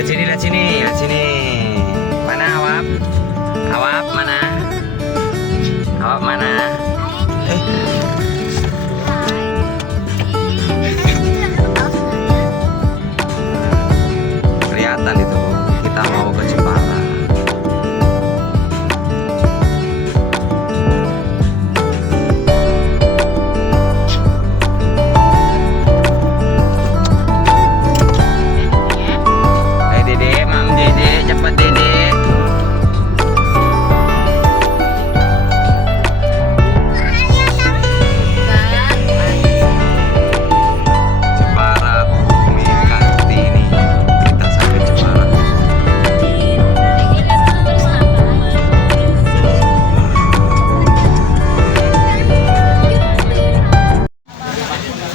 Lihat sini, lihat sini. Mana Awap? Awap mana? Awap mana? Kelihatan itu kita mau ke Jepara. Dede, Mam Dede, cepat Dede. Jepara Bumi Kartini. Kita sampai Jepara.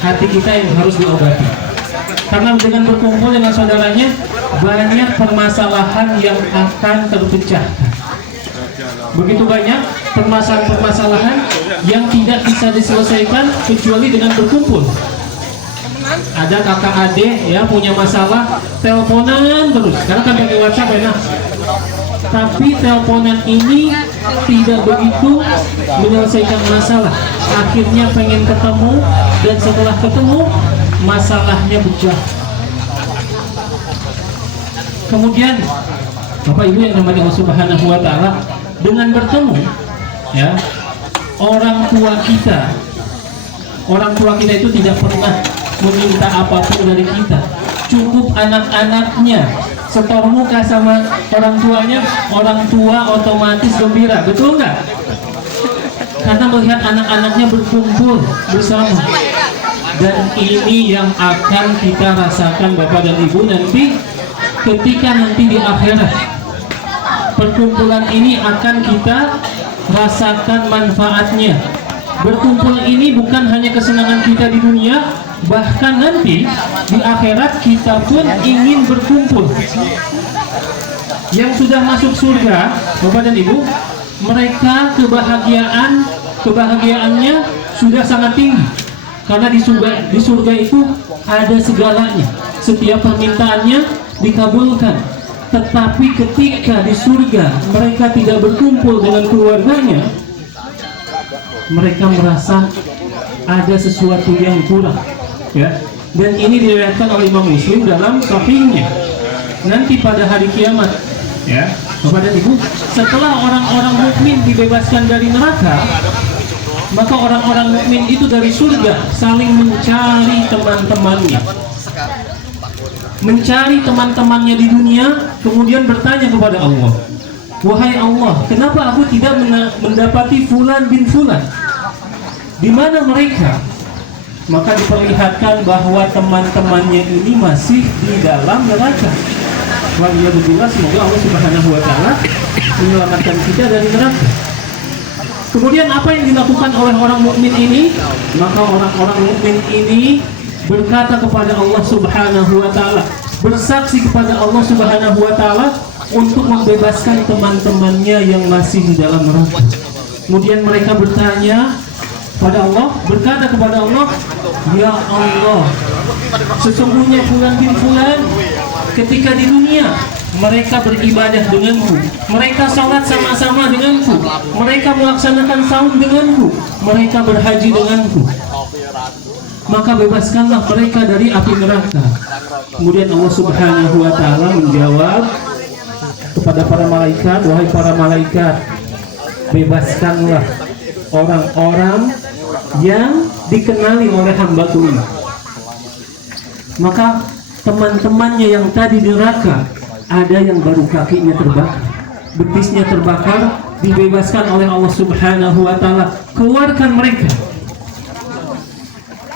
Hati kita yang harus diobati. Karena dengan berkumpul dengan saudaranya, banyak permasalahan yang akan terpecahkan. Begitu banyak permasalahan-permasalahan yang tidak bisa diselesaikan kecuali dengan berkumpul. Ada kakak adik ya punya masalah, teleponan terus. Karena kan pakai WhatsApp enak. Tapi teleponan ini tidak begitu menyelesaikan masalah. Akhirnya pengen ketemu, dan setelah ketemu masalahnya pecah. Kemudian Bapak Ibu yang namanya Allah Subhanahu wa taala, dengan bertemu ya orang tua kita itu tidak pernah meminta apapun dari kita. Cukup anak-anaknya setor muka sama orang tuanya, orang tua otomatis gembira, betul nggak? Karena melihat anak-anaknya berkumpul bersama. Dan ini yang akan kita rasakan Bapak dan Ibu nanti ketika nanti di akhirat. Perkumpulan ini akan kita rasakan manfaatnya. Berkumpul ini bukan hanya kesenangan kita di dunia, bahkan nanti di akhirat kita pun ingin berkumpul. Yang sudah masuk surga Bapak dan Ibu, mereka kebahagiaannya sudah sangat tinggi. Karena di surga itu ada segalanya. Setiap permintaannya dikabulkan. Tetapi ketika di surga mereka tidak berkumpul dengan keluarganya, mereka merasa ada sesuatu yang kurang ya. Dan ini diriwayatkan oleh Imam Muslim dalam sahihnya. Nanti pada hari kiamat ya Bapak dan Ibu, setelah orang-orang mukmin dibebaskan dari neraka, maka orang-orang mukmin itu dari surga saling mencari teman-temannya di dunia, kemudian bertanya kepada Allah, wahai Allah, kenapa aku tidak mendapati fulan bin fulan? Di mana mereka? Maka diperlihatkan bahwa teman-temannya ini masih di dalam neraka. Waliyadzubillah, semoga Allah Subhanahu wa taala menyelamatkan kita dari neraka. Kemudian apa yang dilakukan oleh orang mukmin ini? Maka orang-orang mukmin ini berkata kepada Allah Subhanahu wa taala, bersaksi kepada Allah Subhanahu wa taala untuk membebaskan teman-temannya yang masih di dalam neraka. Kemudian mereka bertanya pada Allah, berkata kepada Allah, ya Allah, sesungguhnya fulan bin fulan ketika di dunia mereka beribadah denganku, mereka sholat sama-sama denganku, mereka melaksanakan saum denganku, mereka berhaji denganku, maka bebaskanlah mereka dari api neraka. Kemudian Allah Subhanahu wa taala menjawab kepada para malaikat, wahai para malaikat, bebaskanlah orang-orang yang dikenali oleh hamba-Ku ini. Maka teman-temannya yang tadi di neraka, ada yang baru kakinya terbakar, betisnya terbakar, dibebaskan oleh Allah Subhanahu wa taala. Keluarkan mereka.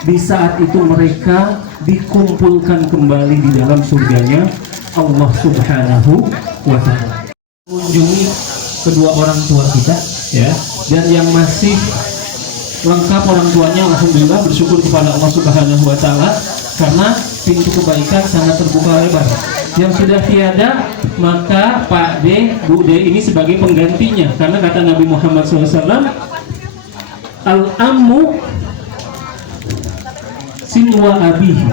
Di saat itu mereka dikumpulkan kembali di dalam surganya Allah Subhanahu wa taala. Kunjungi kedua orang tua kita ya, dan yang masih lengkap orang tuanya, alhamdulillah, bersyukur kepada Allah Subhanahu wa taala karena pintu kebaikan sangat terbuka lebar. Yang sudah tiada, maka Pak D, Bu D ini sebagai penggantinya, karena kata Nabi Muhammad SAW, al-ammu sinwa abihi,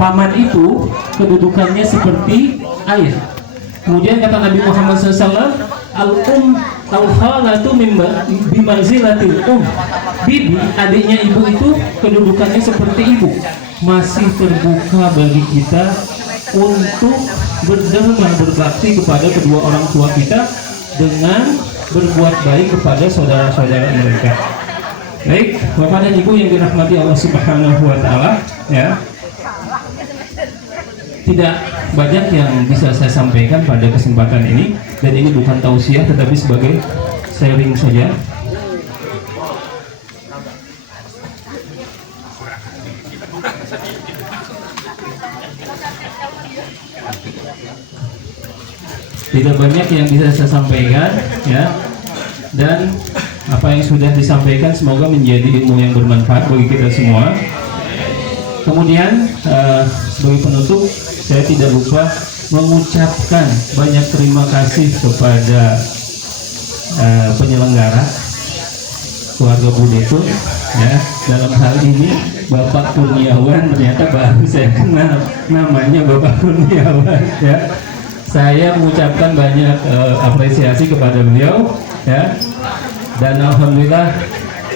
paman itu kedudukannya seperti ayah. Kemudian kata Nabi Muhammad SAW, al-khalatu bimanzilatil bibi, adiknya ibu itu kedudukannya seperti ibu. Masih terbuka bagi kita untuk berderma berbakti kepada kedua orang tua kita dengan berbuat baik kepada saudara-saudara mereka. Baik, Bapak dan Ibu yang dirahmati Allah Subhanahu wa taala, ya. Tidak banyak yang bisa saya sampaikan pada kesempatan ini, dan ini bukan tausiah tetapi sebagai sharing saja. Tidak banyak yang bisa saya sampaikan, ya, dan apa yang sudah disampaikan semoga menjadi ilmu yang bermanfaat bagi kita semua. Kemudian sebagai penutup, saya tidak lupa mengucapkan banyak terima kasih kepada penyelenggara keluarga Budetun, ya. Dalam hal ini Bapak Kurniawan, ternyata baru saya kenal namanya Bapak Kurniawan, ya. Saya mengucapkan banyak apresiasi kepada beliau, ya, dan alhamdulillah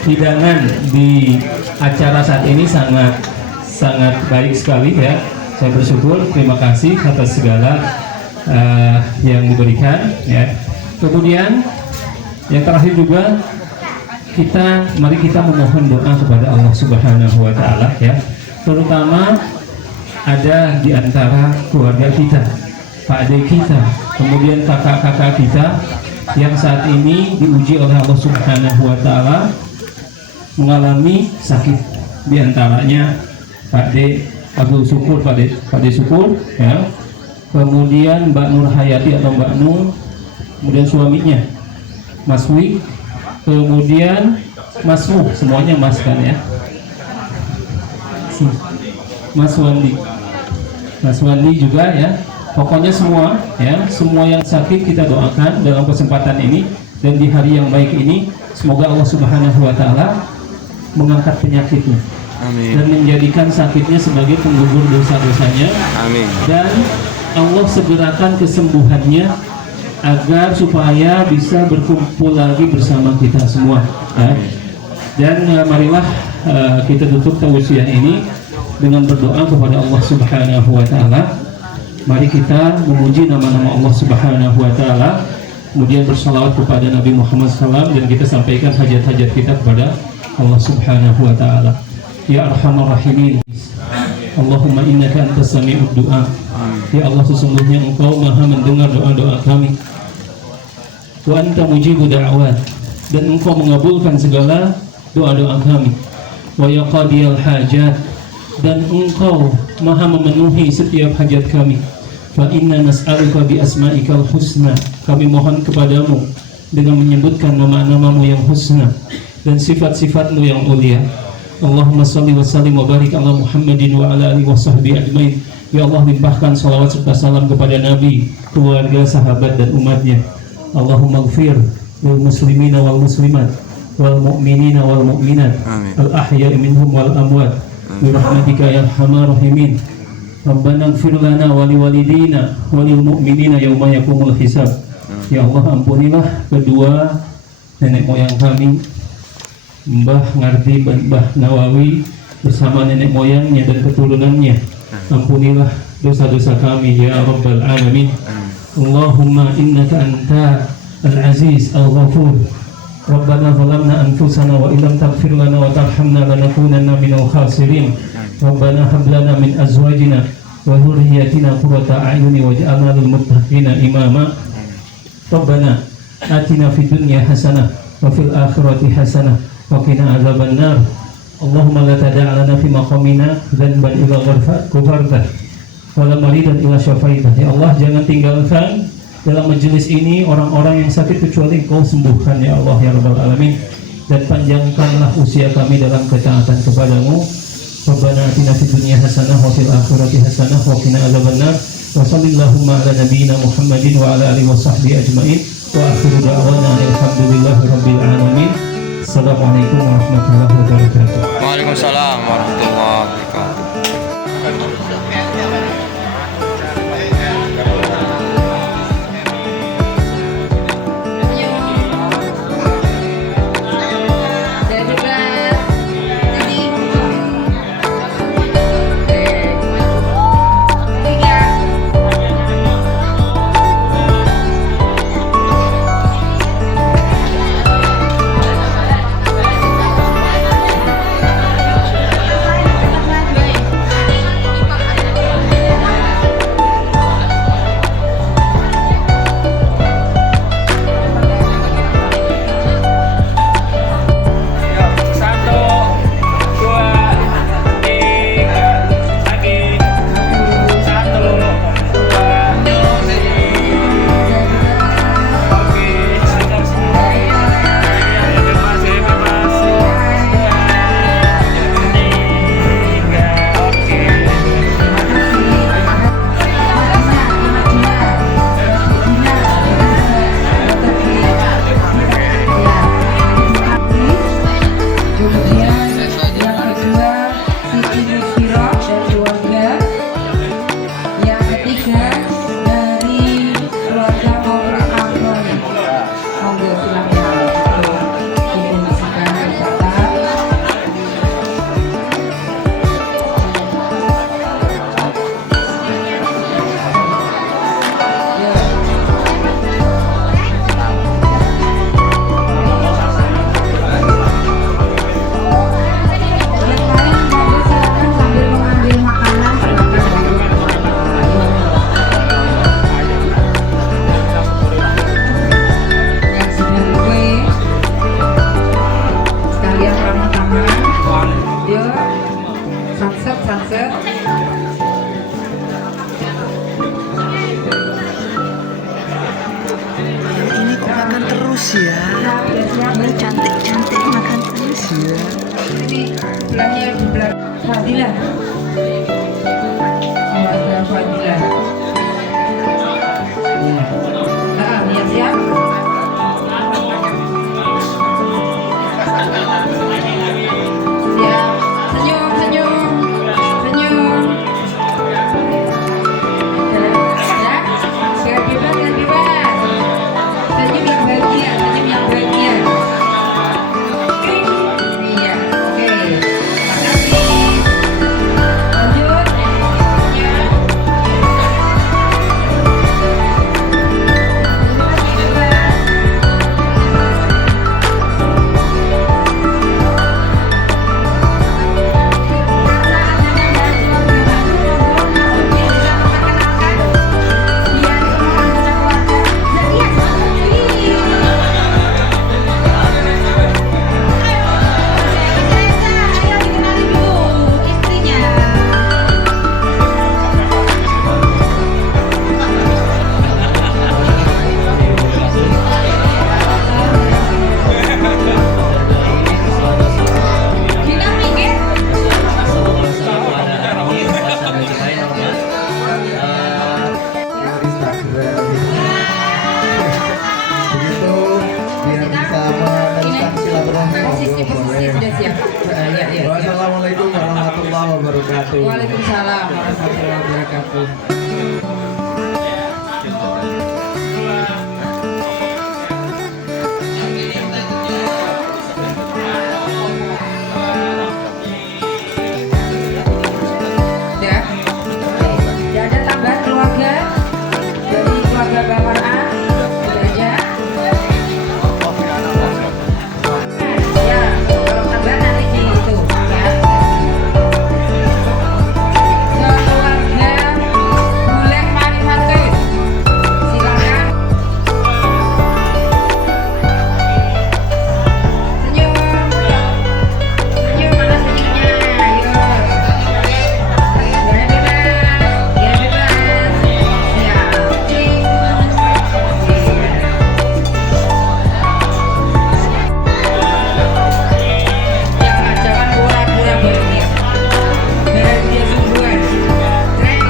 hidangan di acara saat ini sangat baik sekali, ya. Saya bersyukur, terima kasih atas segala yang diberikan, ya. Kemudian yang terakhir juga mari kita memohon doa kepada Allah Subhanahu wa taala, ya. Terutama ada di antara keluarga kita, Pak Ade kita, kemudian kakak-kakak kita yang saat ini diuji oleh Allah Subhanahu wa taala mengalami sakit, di antaranya Pak De Abdul Syukur, Pak De Syukur, ya. Kemudian Mbak Nur Hayati atau Mbak Nur, kemudian suaminya Mas Wi, kemudian Mas Mu, semuanya Mas kan, ya. Mas Wandi juga, ya. Pokoknya semua, ya, semua yang sakit kita doakan dalam kesempatan ini, dan di hari yang baik ini semoga Allah Subhanahu wa taala mengangkat penyakitnya. Amin. Dan menjadikan sakitnya sebagai penggugur dosa-dosanya. Amin. Dan Allah segerakan kesembuhannya agar supaya bisa berkumpul lagi bersama kita semua, ya. Dan marilah kita tutup tausiah ini dengan berdoa kepada Allah Subhanahu wa taala. Mari kita memuji nama-nama Allah Subhanahu wa taala, kemudian bersalawat kepada Nabi Muhammad SAW, dan kita sampaikan hajat-hajat kita kepada Allah Subhanahu wa taala. Ya Arhamar Rahimin, Allahumma innaka antas sami'ud du'a. Ya Allah, sesungguhnya Engkau Maha mendengar doa-doa kami. Wa anta mujibu da'wat, dan Engkau mengabulkan segala doa-doa kami. Wa ya qadiyal hajat, dan Engkau Maha memenuhi setiap hajat kami. Fa inna nas'aluka bi asma'ikal husna, kami mohon kepadamu dengan menyebutkan nama-namamu yang husna dan sifat-sifatmu yang mulia. Allahumma salli wa sallim wa barik ala Muhammadin wa ala alihi wa sahbihi ajmain. Ya Allah, limpahkan salawat serta salam kepada Nabi, keluarga, sahabat dan umatnya. Allahumma ighfir lil muslimina wal muslimat wal mu'minina wal mu'minat al ahya'i minhum wal amwat bi rahmatika ya arhamar rahimin. Rabbana ighfir lana wa liwalidina wa lil mu'minina yauma yaqumul hisab. Ya Allah, ampunilah kedua nenek moyang kami, Mbah Ngardi dan Mbah Nawawi bersama nenek moyangnya dan keturunannya. Ampunilah dosa-dosa kami ya Rabbal Alamin. Allahumma innaka anta al-aziz al-ghafur. Rabbana zalamna anfusana wa illam taghfir lana wa tarhamna lanakunanna minal khasirin. Rabbana hab lana min azwajina wa dhurriyyatina qurrata a'yuni waj'alna lil muttaqina imama. Rabbana atina fid dunya hasanah wa fil akhirati hasanah wa qina adzabannar. Allahumma la tada' lana fi maqamina dhanban illa ghafartah wa la maridan illa syafaitah. Ya Allah, jangan tinggalkan dalam majelis ini orang-orang yang sakit kecuali Engkau sembuhkan ya Allah ya Rabbal Alamin, dan panjangkanlah usia kami dalam ketaatan kepadamu. Rabbana atina fid dunya hasanah wa fil akhirati hasanah wa qina adzabannar. Wa sallallahu ala nabiyyina Muhammadin wa ala alihi wa sahbihi ajmain. Wa akhiru da'wana alhamdulillahi rabbil alamin. Assalamualaikum warahmatullahi wabarakatuh. Waalaikumsalam warahmatullahi wabarakatuh. Siap. Cantik makan terus. Ini belakangnya di belakang Fadilah. Ada Fadilah. Nah, ya siap. Siap. Senyum, senyum, senyum. Ya, gerak bebas, gerak bebas. Senyum yang bahagia, senyum yang bahagia. Iya, oke. Makasih. Lanjut. Ya. Begitu biar bisa meneruskan silaturahmi Posisi ngobrol boleh. sudah siap. Ya, ya. Wassalamualaikum warahmatullahi wabarakatuh. Waalaikumsalam warahmatullahi wabarakatuh. Ya. Tidak ada tambahan keluarga dari keluarga Bapak A. Tidak aja. Ya, kalau tambahan nanti di itu. Ya. Keluarga Bulek Manifatur. Silakan. Senyum. Senyum, mana senyumnya? Ayo. Gaya bebas. Gaya bebas. Siap. Cing. Jangan pura-pura bahagia. Bahagia sungguhan. Keren.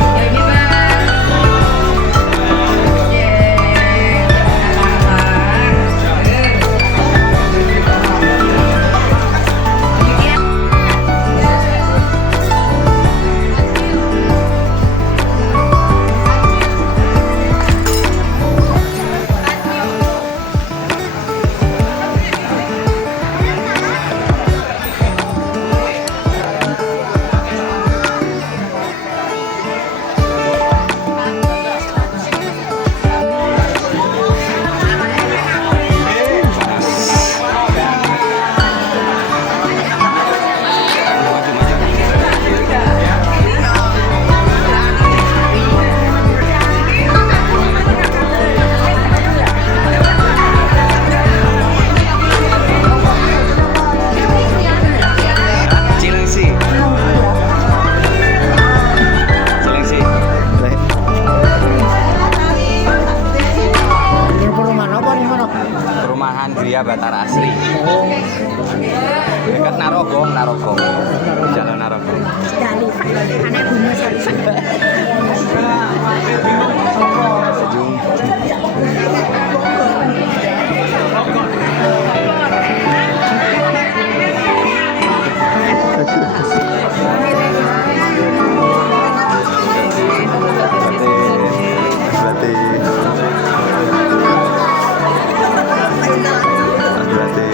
Gaya bebas. Yeay. Cilengsi. Cilengsi. Perumahan Gria Batara Asri. Dekat Narogong, Narogong. Jalan Narogong. Anak bunga Sejum. Berarti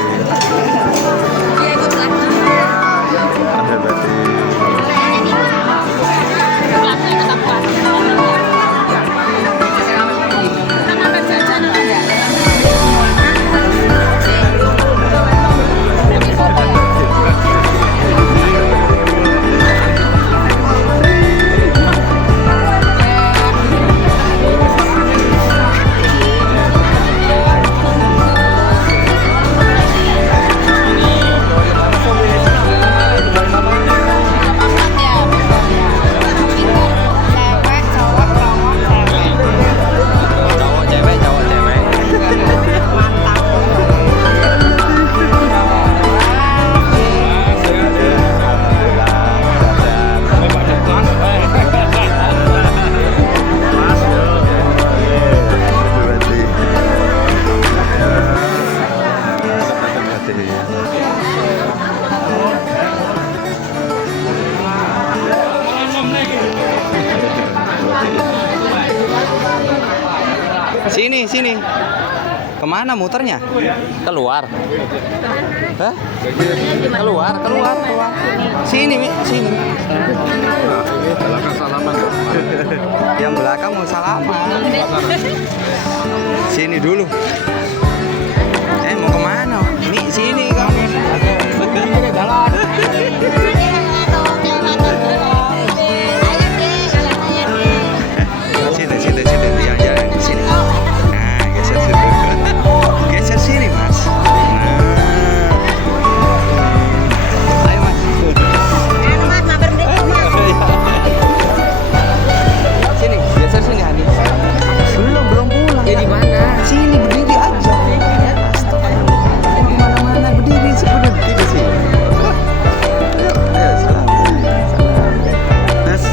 Sini, sini. Kemana muternya? Keluar. Hah? Keluar, keluar, keluar. Sini, Mi, sini. Yang belakang mau salaman. Sini dulu. Mau kemana? Mi, sini kamu. Jalan. Sini, sini, sini. Jalan di sini. Nah, geser sini. Geser sini, Mas. Nah. Ayo, Mas. Sini, geser sini, Hani. Belum pulang. Ya di mana? Sini, berdiri aja. Astagfirullah. Kemana-mana berdiri, berdiri di sini. Ayo, salam. Mas.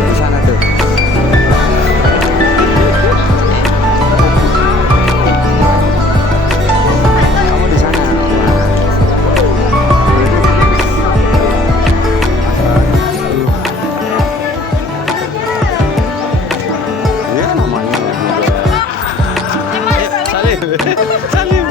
Di sana tuh. Kamu di sana. Ya namanya. Salim. Salim.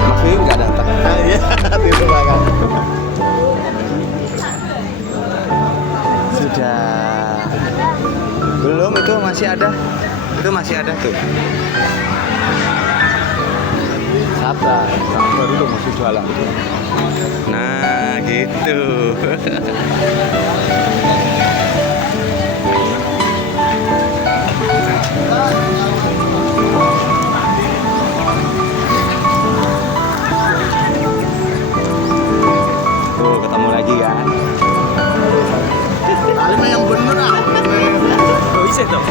Mas Wiwi nggak datang. Iya, itu banget. Sudah. Belum, itu masih ada. Itu masih ada tuh. Sabar, sabar dulu masih jualan. Nah, gitu. Tuh, ketemu lagi kan. Kalimat yang bener ah. Oh, bisa dong.